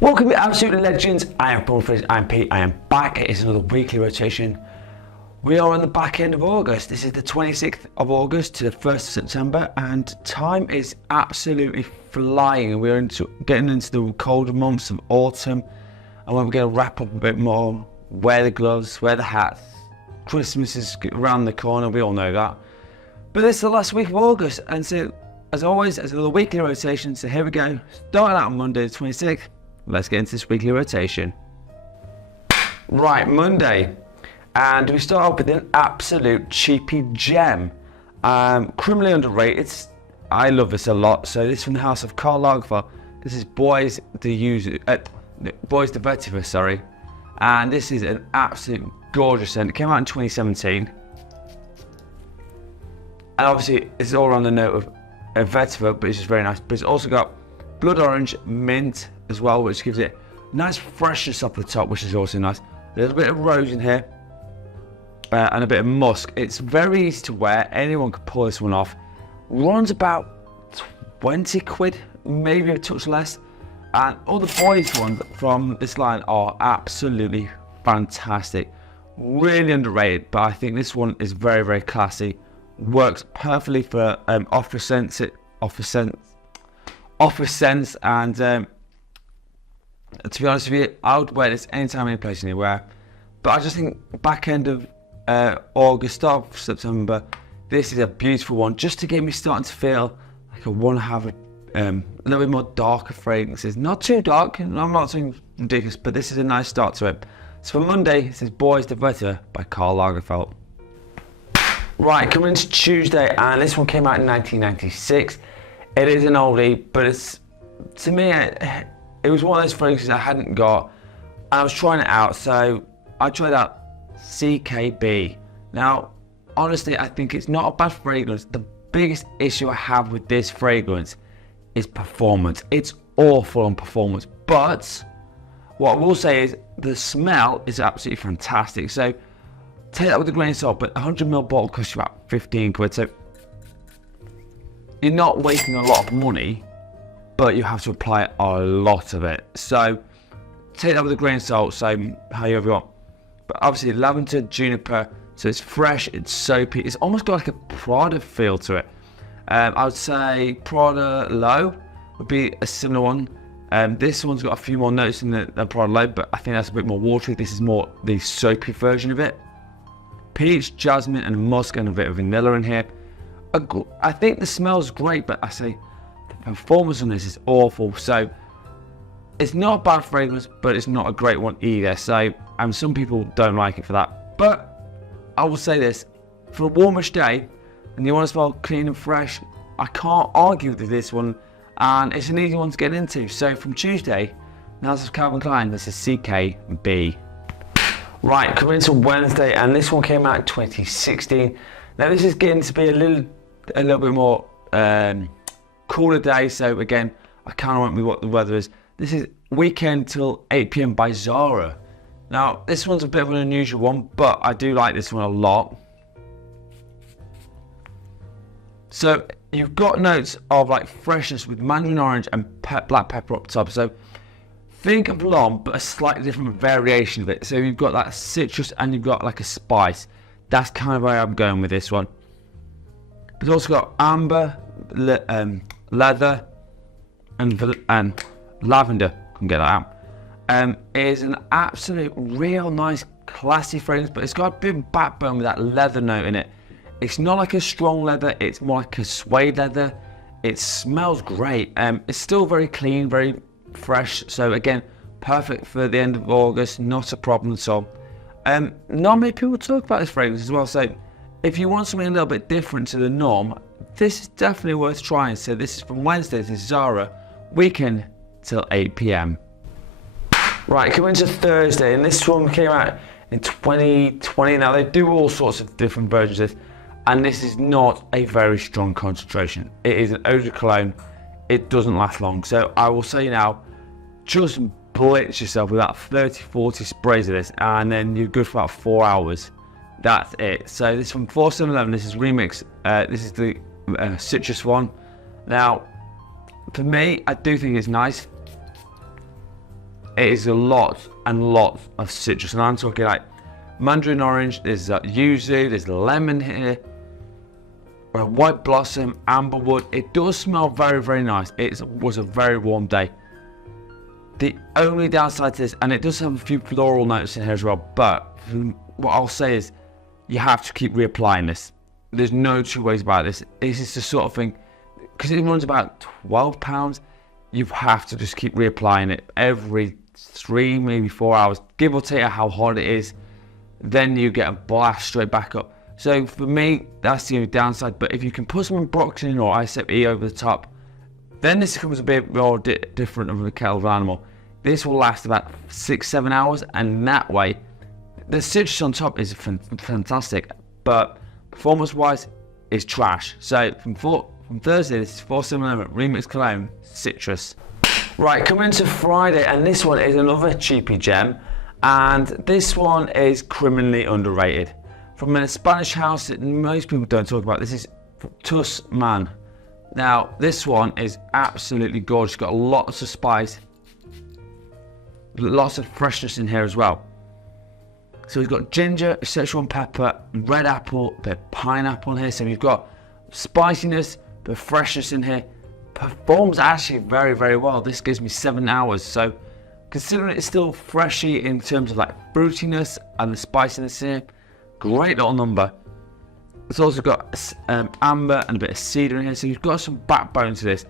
Welcome to Absolute Legends. I am Parfums, I'm Pete, I am back. It is another weekly rotation. We are on the back end of August. This is the 26th of August to the 1st of September, and time is absolutely flying. We're getting into the colder months of autumn, and we're going to wrap up a bit more. Wear the gloves, wear the hats. Christmas is around the corner, we all know that. But this is the last week of August, and so, as always, it's another weekly rotation. So here we go. Starting out on Monday the 26th. Let's get into this weekly rotation. Right, Monday. And we start off with an absolute cheapy gem. Criminally underrated. I love this a lot. So this is from the house of Karl Lagerfeld. This is Bois the Vetiver, sorry. And this is an absolute gorgeous scent. It came out in 2017. And obviously it's all on the note of Vetiver, but it's just very nice. But it's also got blood orange, mint as well, which gives it nice freshness up the top, which is also nice. A little bit of rose in here. And a bit of musk. It's very easy to wear. Anyone could pull this one off. Runs about 20 quid, maybe a touch less. And all the Bois ones from this line are absolutely fantastic. Really underrated, but I think this one is very, very classy. Works perfectly for office scents, and to be honest with you, I would wear this anytime, any place, anywhere. But I just think back end of August, start of September, this is a beautiful one, just to get me starting to feel like I want to have a little bit more darker fragrances. Not too dark, I'm not saying ridiculous, but this is a nice start to it. So for Monday, this is Bois de Vetiver by Karl Lagerfeld. Right, coming into Tuesday, and this one came out in 1996. It is an oldie, but it's, to me, it was one of those fragrances I hadn't got, and I was trying it out, so I tried out CKB. Now, honestly, I think it's not a bad fragrance. The biggest issue I have with this fragrance is performance. It's awful on performance, but what I will say is the smell is absolutely fantastic. So take that with a grain of salt, but a 100ml bottle costs you about 15 quid. So you're not wasting a lot of money, but you have to apply a lot of it. So take that with a grain of salt, so however you want. But obviously lavender, juniper, so it's fresh, it's soapy. It's almost got like a Prada feel to it. I would say Prada Low would be a similar one. This one's got a few more notes in the Prada Low, but I think that's a bit more watery. This is more the soapy version of it. Peach, jasmine, and musk, and a bit of vanilla in here. I think the smell's great, but I say the performance on this is awful. So it's not a bad fragrance, but it's not a great one either. So some people don't like it for that. But I will say this, for a warmish day, and you want to smell clean and fresh, I can't argue with this one, and it's an easy one to get into. So from Tuesday, now this is Calvin Klein, this is CKB. Right, coming into Wednesday, and this one came out in 2016. Now this is getting to be a little bit more cooler day, so again, I kind of went with what the weather is. This is Weekend Till 8 PM by Zara. Now this one's a bit of an unusual one, but I do like this one a lot. So you've got notes of like freshness with mandarin orange and black pepper up top. So think of L'Homme, but a slightly different variation of it. So you've got that citrus and you've got like a spice. That's kind of where I'm going with this one. But it's also got amber, leather, and lavender. Couldn't get that out. It is an absolute real nice classy fragrance, but it's got a bit of backbone with that leather note in it. It's not like a strong leather, it's more like a suede leather. It smells great. It's still very clean, very fresh. So again, perfect for the end of August, not a problem at all. Not many people talk about this fragrance as well. So if you want something a little bit different to the norm, this is definitely worth trying. So this is from Wednesday, this is Zara, Weekend Till 8 PM. Right, coming to Thursday, and this one came out in 2020. Now they do all sorts of different versions of this, and this is not a very strong concentration. It is an eau de cologne. It doesn't last long. So I will say now, just blitz yourself with about 30-40 sprays of this, and then you're good for about 4 hours. That's it. So this is from 4711. This is remix. This is the citrus one. Now, for me, I do think it's nice. It is a lot and lot of citrus, and I'm talking like mandarin orange, there's yuzu, there's lemon here, white blossom, amberwood. It does smell very, very nice. It was a very warm day. The only downside to this, and it does have a few floral notes in here as well, but what I'll say is you have to keep reapplying this. There's no two ways about this. This is the sort of thing, because it runs about £12, you have to just keep reapplying it every 3, maybe 4 hours, give or take how hot it is. Then you get a blast straight back up. So for me, that's the only downside. But if you can put some broxine or Isep E over the top, then this becomes a bit more different of a kettle of animal. This will last about 6-7 hours, and that way, the citrus on top is fantastic, but performance-wise, it's trash. So from Thursday, this is 4711 Remix Cologne Citrus. Right, coming into Friday, and this one is another cheapy gem, and this one is criminally underrated. From a Spanish house that most people don't talk about, this is Tous Man. Now, this one is absolutely gorgeous. It's got lots of spice, lots of freshness in here as well. So we've got ginger, Szechuan pepper, red apple, a bit of pineapple in here. So we've got spiciness, but freshness in here. Performs actually very, very well. This gives me 7 hours. So considering it's still freshy in terms of like fruitiness and the spiciness here, great little number. It's also got amber and a bit of cedar in here, so you've got some backbone to this.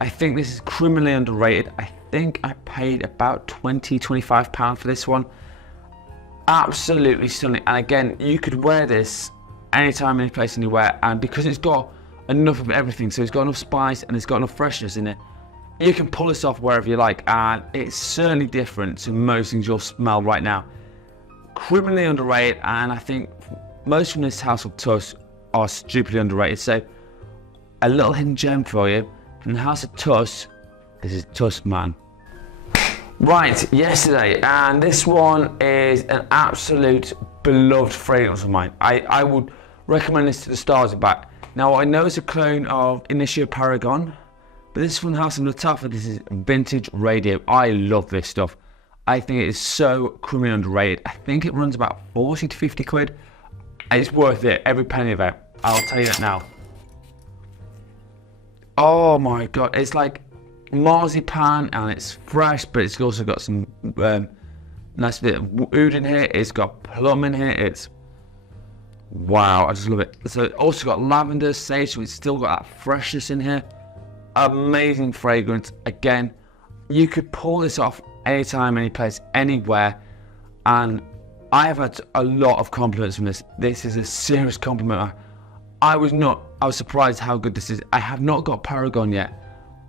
I think this is criminally underrated. I think I paid about £20-25 for this one. Absolutely stunning, and again, you could wear this anytime, any place, anywhere, and because it's got enough of everything, so it's got enough spice and it's got enough freshness in it, you can pull this off wherever you like, and it's certainly different to most things you'll smell right now. Criminally underrated, and I think most from this house of Tous are stupidly underrated. So a little hidden gem for you from the house of Tous. This is Tous Man. Right, yesterday, and this one is an absolute beloved fragrance of mine. I would recommend this to the stars and back. Now, I know it's a clone of Initia Paragon, but this is from the house of Lattafa. This is vintage radio. I love this stuff. I think it is so criminally underrated. I think it runs about 40 to 50 quid. It's worth it, every penny of it. I'll tell you that now. Oh my God, it's like marzipan and it's fresh, but it's also got some nice bit of oud in here. It's got plum in here. It's wow, I just love it. So it also got lavender, sage, so it's still got that freshness in here. Amazing fragrance. Again, you could pull this off anytime, any place, anywhere, and I have had a lot of compliments from this. This is a serious compliment. I was surprised how good this is. I have not got Paragon yet.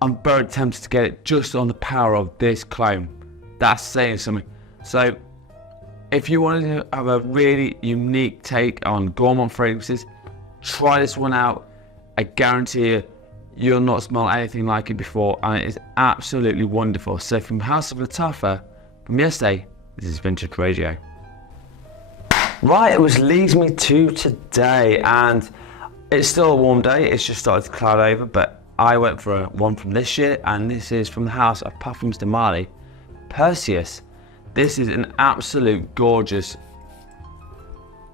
I'm very tempted to get it just on the power of this clone. That's saying something. So if you wanted to have a really unique take on gourmand fragrances, try this one out. I guarantee you, you'll not smell anything like it before, and it is absolutely wonderful. So from House of Lattafa, from yesterday, this is Vintage Radio. Right, which leads me to today, and it's still a warm day. It's just started to cloud over, but I went for one from this year, and this is from the house of Parfums de Mali, Perseus. This is an absolute gorgeous,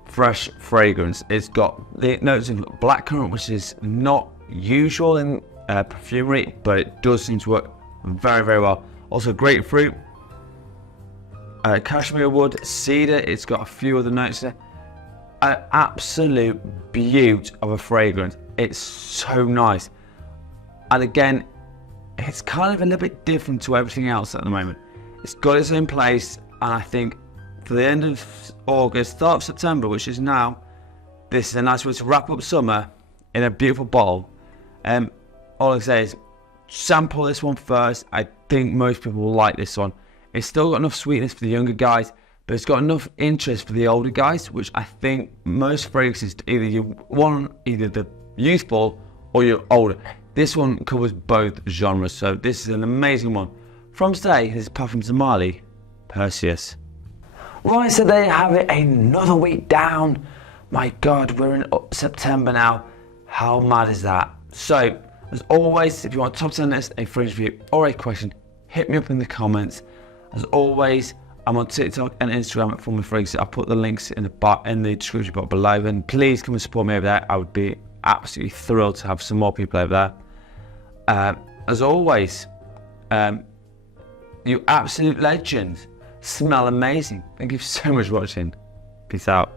fresh fragrance. It's got the notes of blackcurrant, which is not usual in perfumery, but it does seem to work very, very well. Also grapefruit, cashmere wood, cedar. It's got a few other notes there. An absolute beaut of a fragrance. It's so nice, and again, it's kind of a little bit different to everything else at the moment. It's got its own place, and I think for the end of August, start of September, which is now, this is a nice way to wrap up summer in a beautiful bottle. All I say is sample this one first. I think most people will like this one. It's still got enough sweetness for the younger guys, but it's got enough interest for the older guys, which I think most fragrances, either you want either the youthful or you're older. This one covers both genres, so this is an amazing one. From today, this is Parfums de Mali, Perseus. Right, so there you have it, another week down. My God, we're in September now. How mad is that? So, as always, if you want a top 10 list, a fragrance review, or a question, hit me up in the comments. As always, I'm on TikTok and Instagram at Former Fragrances. I'll put the links in the description box below, and please come and support me over there. I would be absolutely thrilled to have some more people over there. As always, you absolute legends. Smell amazing. Thank you so much for watching. Peace out.